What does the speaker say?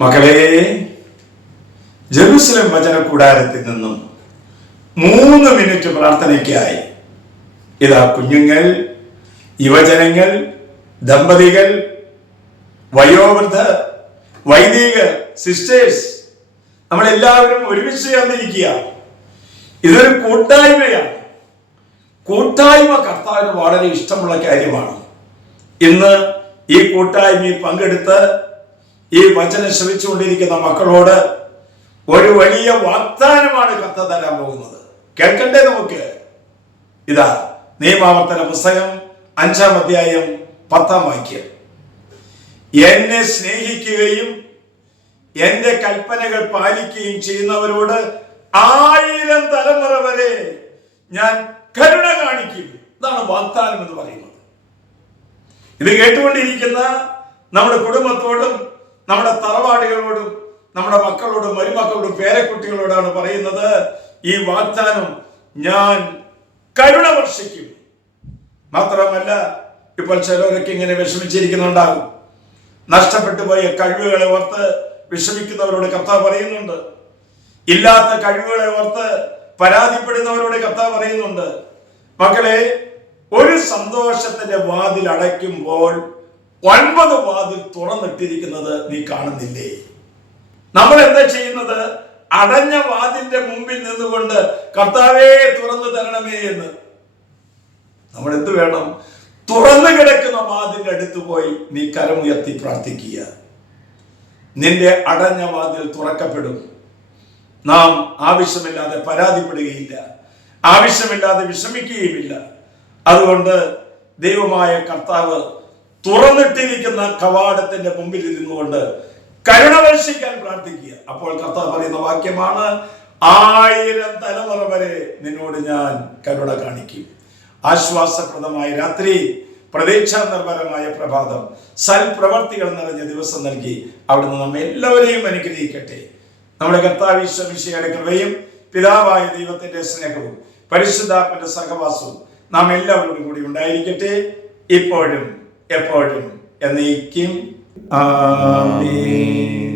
മക്കളെ, ജെറുസലേം വചന കൂടാരത്തിൽ നിന്നും 3 മിനിറ്റ് പ്രാർത്ഥനയ്ക്കായി ഇതാ കുഞ്ഞുങ്ങൾ, യുവജനങ്ങൾ, ദമ്പതികൾ, വയോവൃദ്ധർ, വൈദികർ, സിസ്റ്റേഴ്സ്, നമ്മളെല്ലാവരും ഒരുമിച്ച് ചേർന്നിരിക്കുക. ഇതൊരു കൂട്ടായ്മയാണ്. കൂട്ടായ്മ കർത്താവിന് വളരെ ഇഷ്ടമുള്ള കാര്യമാണ്. ഇന്ന് ഈ കൂട്ടായ്മയിൽ പങ്കെടുത്ത് ഈ വചനം ശ്രമിച്ചുകൊണ്ടിരിക്കുന്ന മക്കളോട് ഒരു വലിയ വാഗ്ദാനമാണ് കർത്താവ് തരാൻ പോകുന്നത്. കേൾക്കണ്ടേ നമുക്ക്? ഇതാ നിയമാവർത്തന പുസ്തകം 5-ാം അധ്യായം 10-ാം വാക്യം. എന്നെ സ്നേഹിക്കുകയും എന്റെ കൽപ്പനകൾ പാലിക്കുകയും ചെയ്യുന്നവരോട് 1000 തലമുറ വരെ ഞാൻ കരുണ കാണിക്കും. ഇതാണ് വാഗ്ദാനം എന്ന് പറയുന്നത്. ഇത് കേട്ടുകൊണ്ടിരിക്കുന്ന നമ്മുടെ കുടുംബത്തോടും നമ്മുടെ തറവാടുകളോടും നമ്മുടെ മക്കളോടും മരുമക്കളോടും പേരക്കുട്ടികളോടാണ് പറയുന്നത്, ഈ വാഗ്ദാനം ഞാൻ കരുണ വർഷിക്കും. മാത്രമല്ല, ഇപ്പോൾ ചിലരൊക്കെ ഇങ്ങനെ വിഷമിച്ചിരിക്കുന്നുണ്ടാകും. നഷ്ടപ്പെട്ടു പോയ കഴിവുകളെ ഓർത്ത് വിഷമിക്കുന്നവരോട് കർത്താവ് പറയുന്നുണ്ട്. ഇല്ലാത്ത കഴിവുകളെ ഓർത്ത് പരാതിപ്പെടുന്നവരോട് കർത്താവ് പറയുന്നുണ്ട്. മക്കളെ, ഒരു സന്തോഷത്തിന്റെ വാതിൽ അടയ്ക്കുമ്പോൾ 9 വാതിൽ തുറന്നിട്ടിരിക്കുന്നത് നീ കാണുന്നില്ലേ? നമ്മൾ എന്താ ചെയ്യുന്നത്? അടഞ്ഞ വാതിന്റെ മുമ്പിൽ നിന്നുകൊണ്ട് കർത്താവേ തുറന്നു തരണമേ എന്ന് നമ്മൾ എന്ത് വേണം? തുറന്നു കിടക്കുന്ന വാതിന്റെ അടുത്ത് പോയി നീ കരമുയർത്തി പ്രാർത്ഥിക്കുക. നിന്റെ അടഞ്ഞ വാതിൽ തുറക്കപ്പെടും. നാം ആവശ്യമില്ലാതെ പരാതിപ്പെടുകയില്ല, ആവശ്യമില്ലാതെ വിഷമിക്കുകയുമില്ല. അതുകൊണ്ട് ദൈവമായ കർത്താവ് തുറന്നിട്ടിരിക്കുന്ന കവാടത്തിന്റെ മുമ്പിൽ ഇരുന്നുകൊണ്ട് കരുണ വർഷിക്കാൻ പ്രാർത്ഥിക്കുക. അപ്പോൾ കർത്താവ് പറയുന്ന വാക്യമാണ്, 1000 തലമുറ വരെ നിന്നോട് ഞാൻ കരുണ കാണിക്കും. ആശ്വാസപ്രദമായ രാത്രി, പ്രതീക്ഷാ നിർഭരമായ പ്രഭാതം, സൽപ്രവർത്തികൾ നിറഞ്ഞ ദിവസം നൽകി അവിടുന്ന് നമ്മെ എല്ലാവരെയും അനുഗ്രഹിക്കട്ടെ. നമ്മുടെ കർത്താവ് ഈശോ മിശിഹായുടെ കൃപയും പിതാവായ ദൈവത്തിന്റെ സ്നേഹവും പരിശുദ്ധാത്മന്റെ സഹവാസവും നാം എല്ലാവരോടും കൂടി ഉണ്ടായിരിക്കട്ടെ, ഇപ്പോഴും എപ്പോഴും എന്നേക്കും. ആമേൻ.